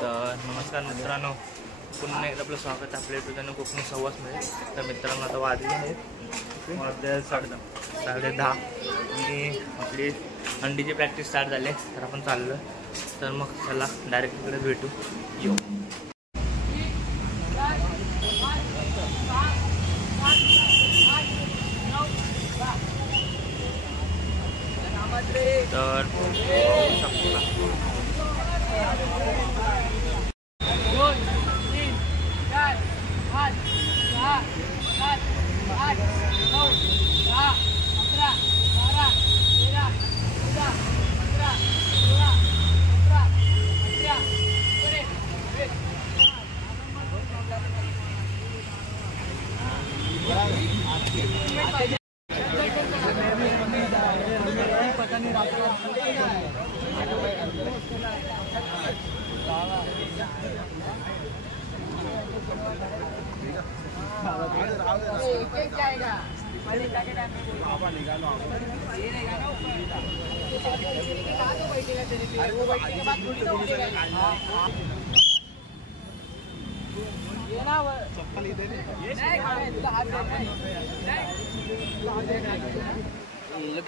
तर नमस्कार मित्रांनो, पुन्हा एकदा आपलं स्वागत आहे आपल्या युट्यूब कोकणी संवादमध्ये. तर मित्रांनो आता वाजले आहेत 10:30 आणि आपली अंडीची प्रॅक्टिस स्टार्ट झाली. तर आपण चाललो, तर मग चला डायरेक्ट तिकडे भेटू. येऊ. तर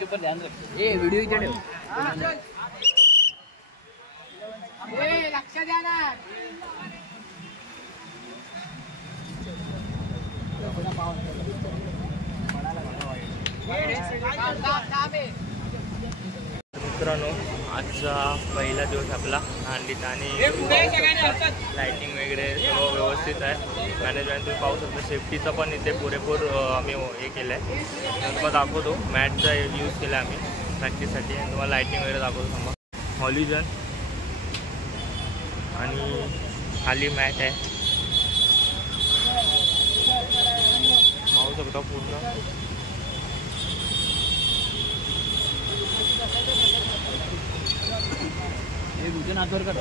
पर ध्यान रख. ये वीडियो इथे ठेव. लक्ष द्या ना. मित्रांनो, आजचा पहिला दिवस आपला अंडीचा आणि लाइटिंग वगैरे सर्व व्यवस्थित आहे. मॅनेजमेंट तुम्ही पाहू शकता. सेफ्टीचं पण इथे पुरेपूर आम्ही हे केलं आहे. तुम्हाला दाखवतो. मॅटचा यूज केला आम्ही प्रॅक्टिससाठी आणि तुम्हाला लाइटिंग वगैरे दाखवतो. समजा हॉलिजन आणि खाली मॅट आहे, पाहू शकता पूर्ण. हातवर कर.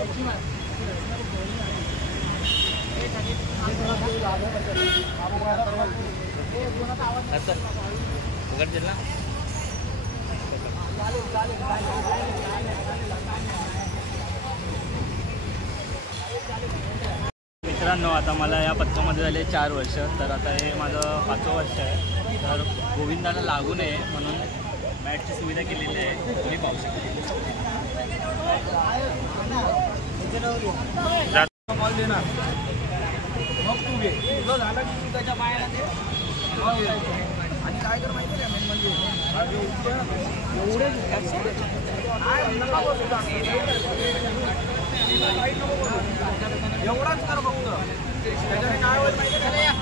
मित्रांनो, आता मला या पथकामध्ये झाले 4 वर्ष. तर आता हे माझं 5वं वर्ष आहे. तर गोविंदाला लागू नये म्हणून मॅटची सुविधा केलेली आहे. तुम्ही पाहू शकता. मॉल देणार मग तू घे. तुझं झालं की तू त्याच्या पायाला दे. आणि काय कर माहिती आहे मेन म्हणजे एवढाच कर फक्त. त्याच्याने काय होईल माहिती आहे.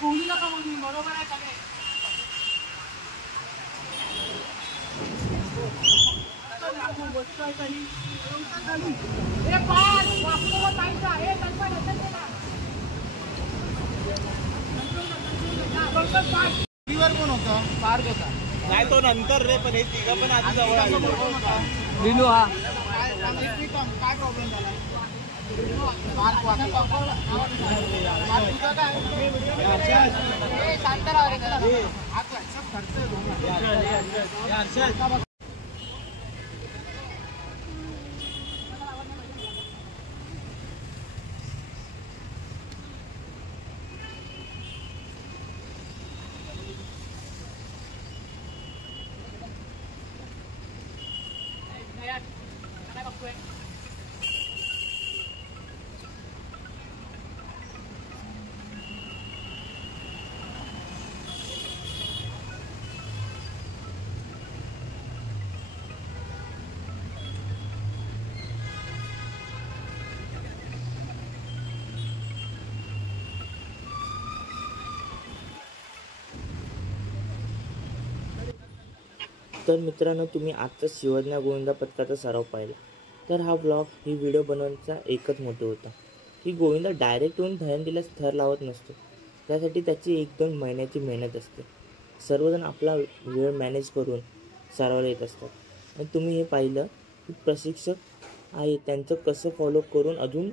बोलू नका म्हणून बरोबर आहे सगळे कोण होता पार्क होता नाही तो नंतर रे पण हे तिघं पण आधी जवळ आले लिनू हा काय प्रॉब्लेम झाला तर मित्रांनो, तुम्ही आजचा शिवज्ञा गोविंदा पथकाचा सराव पाहिला. तर हा ब्लॉग ही व्हिडिओ बनवण्याचा एकच मोठे होता की गोविंदा डायरेक्ट येऊन दहीहंडीलाच थर लावत नसतो. त्यासाठी त्याची 1-2 महिन्याची मेहनत असते. सर्वजण आपला वेळ मॅनेज करून सरावाला येत असतात. आणि तुम्ही हे पाहिलं की प्रशिक्षक आहे त्यांचं कसं फॉलो करून अजून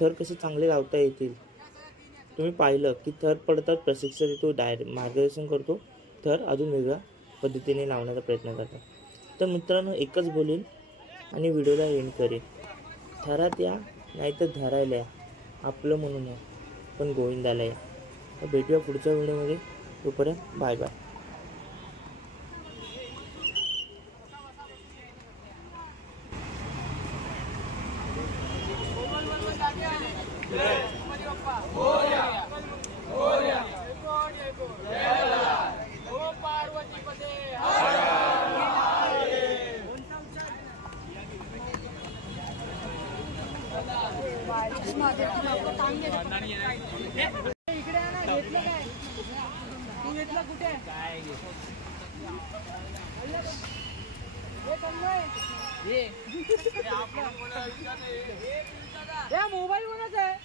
थर कसे चांगले लावता येतील. तुम्ही पाहिलं की थर पडतात, प्रशिक्षक येतो, डायरेक्ट मार्गदर्शन करतो, थर अजून वेगळ्या पद्धतीने लावण्याचा प्रयत्न करतात. तर मित्रांनो, एकच बोलेल आणि व्हिडिओला एंड करेन. थरात या नाही तर धरायला या, आपलं म्हणून या पण गोविंदाला या. तर भेटूया पुढच्या व्हिडिओमध्ये. तोपर्यंत बाय बाय. इकडे ना घेतलं काय तू घेतलं कुठे काय मोबाईल कोणाचा आहे